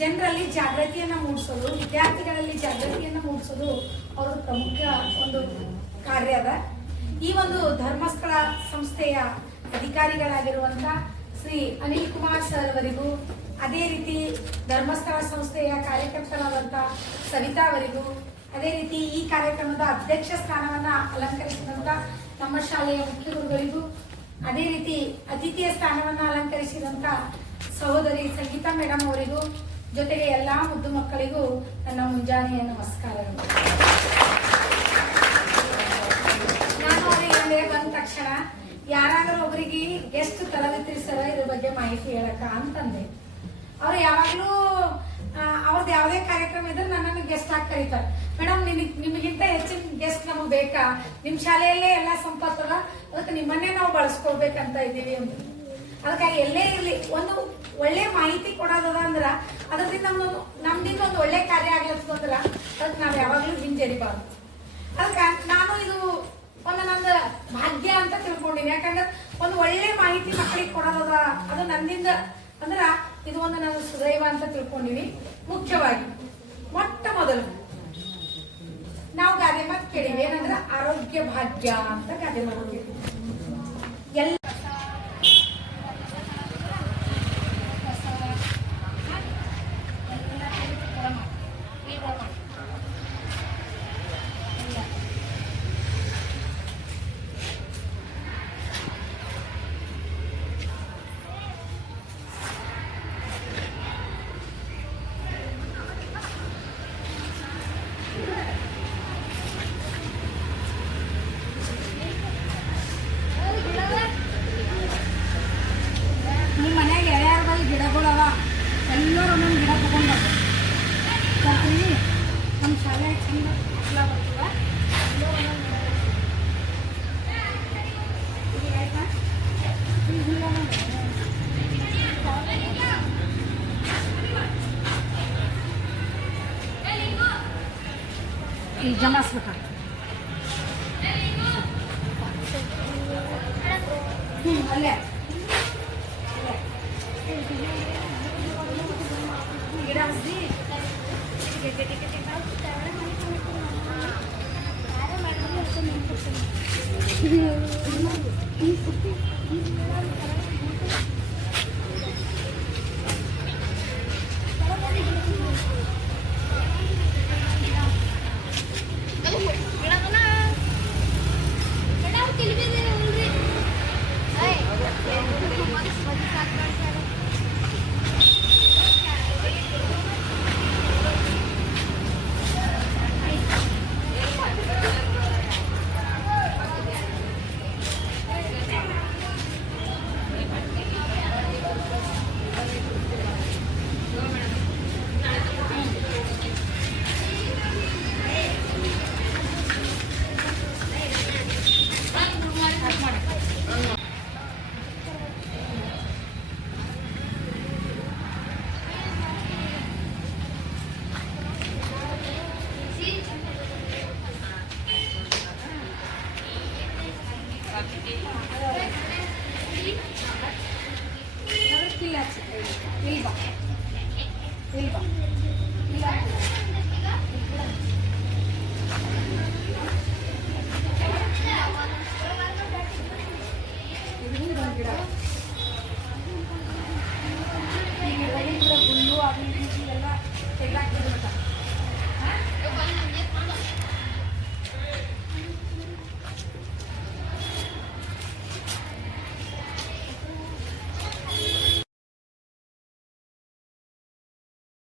ಜಾಗೃತಿಯನ್ನ ಮೂಡಿಸೋದು, ವಿದ್ಯಾರ್ಥಿಗಳಲ್ಲಿ ಜಾಗೃತಿಯನ್ನ ಮೂಡಿಸೋದು ಅವರ ಪ್ರಮುಖ ಒಂದು ಕಾರ್ಯ ಅದ. ಈ ಒಂದು ಧರ್ಮಸ್ಥಳ ಸಂಸ್ಥೆಯ ಅಧಿಕಾರಿಗಳಾಗಿರುವಂತ ಶ್ರೀ ಅನಿಲ್ ಕುಮಾರ್ ಸರ್ ಅವರಿಗೂ, ಅದೇ ರೀತಿ ಧರ್ಮಸ್ಥಳ ಸಂಸ್ಥೆಯ ಕಾರ್ಯಕರ್ತರಾದಂತ ಸವಿತಾ ಅವರಿಗೂ, ಅದೇ ರೀತಿ ಈ ಕಾರ್ಯಕ್ರಮದ ಅಧ್ಯಕ್ಷ ಸ್ಥಾನವನ್ನ ಅಲಂಕರಿಸಿದಂತ ನಮ್ಮ ಶಾಲೆಯ ಮುಖ್ಯ ಗುರುಗಳಿಗೂ ಅದೇ ರೀತಿ ಅತಿಥಿಯ ಸ್ಥಾನವನ್ನ ಅಲಂಕರಿಸಿದಂತ ಸಹೋದರಿ ಸಂಗೀತಾ ಮೇಡಮ್ ಅವರಿಗೂ ಜೊತೆಗೆ ಎಲ್ಲಾ ಮುದ್ದು ಮಕ್ಕಳಿಗೂ ನನ್ನ ಮುಂಜಾನೆಯ ನಮಸ್ಕಾರಗಳು. ನಾನು ಅವರಿಗೆ ಬಂದ ತಕ್ಷಣ ಯಾರಾದರೂ ಒಬ್ಬರಿಗೆ ಗೆಸ್ಟ್ ತರಬೇತಿ ಸರ ಇದ್ರ ಬಗ್ಗೆ ಮಾಹಿತಿ ಹೇಳಕ ಅಂತಂದೆ. ಅವ್ರು ಯಾವಾಗ್ಲೂ ಅವ್ರದ್ ಯಾವುದೇ ಕಾರ್ಯಕ್ರಮ ಇದ್ರೆ ನನ್ನನ್ನು ಗೆಸ್ಟ್ ಆಗಿ ಕರೀತಾರೆ. ಮೇಡಮ್ ನಿಮಗೆ, ನಿಮಗಿಂತ ಹೆಚ್ಚಿನ ಗೆಸ್ಟ್ ನಮಗೆ ಬೇಕಾ? ನಿಮ್ಮ ಶಾಲೆಯಲ್ಲೇ ಎಲ್ಲ ಸಂಪತ್ತಲ್ಲ ಅದಕ್ಕೆ ನಿಮ್ಮನ್ನೇ ನಾವು ಬಳಸ್ಕೊಳ್ಬೇಕಂತ ಇದ್ದೀವಿ ಅಂತ. ಅದಕ್ಕಾಗಿ ಎಲ್ಲೇ ಇರಲಿ, ಒಂದು ಒಳ್ಳೆ ಮಾಹಿತಿ ಕೊಡೋದದ ಅಂದ್ರ ಅದರಿಂದ ನಮ್ದು ನಮ್ದಿಂದ ಒಂದು ಒಳ್ಳೆ ಕಾರ್ಯ ಆಗ್ಲತ್ತಂದ್ರ ಅದಕ್ಕೆ ನಾವು ಯಾವಾಗಲೂ ಹಿಂಜರಿಬಾರ್ದು. ಅದಕ್ಕೆ ನಾನು ಇದು ಒಂದು ನಂದ ಭಾಗ್ಯ ಅಂತ ತಿಳ್ಕೊಂಡಿನಿ. ಯಾಕಂದ್ರೆ ಒಂದು ಒಳ್ಳೆ ಮಾಹಿತಿ ಮಕ್ಕಳಿಗೆ ಕೊಡೋದದ, ಅದು ನನ್ನಿಂದ ಅಂದ್ರ ಇದು ಒಂದು ನಾನು ಸುದೈವ ಅಂತ ತಿಳ್ಕೊಂಡಿನಿ. ಮುಖ್ಯವಾಗಿ, ಮೊಟ್ಟ ಮೊದಲು ನಾವು ಗಾದೆ ಮಾತು ಕೇಳಿವಿ. ಏನಂದ್ರೆ ಆರೋಗ್ಯ ಭಾಗ್ಯ ಅಂತ ಗಾದೆ ಮಾತು ಬರ್ತೀವಿ ನಮ್ಮ ಶಾಲೆ ಚಂದ ಎಲ್ಲ ಬರ್ತೀವ ಎಲ್ಲರೂ ಒಂದೊಂದು ಗಿಡ ಈಗ ಆಯ್ತಾ? ಈಗ ಇಲ್ಲ ನೋಡಿ. ಈಗ ಜಮಾಸ್ಬೇಕಾಗ್ತದೆ ಹ್ಞೂ ಇಲ್ಲಿ ಬಾ ಇಲ್ಲಿ ಬಾ ಇಲ್ಲಿ ಬಾ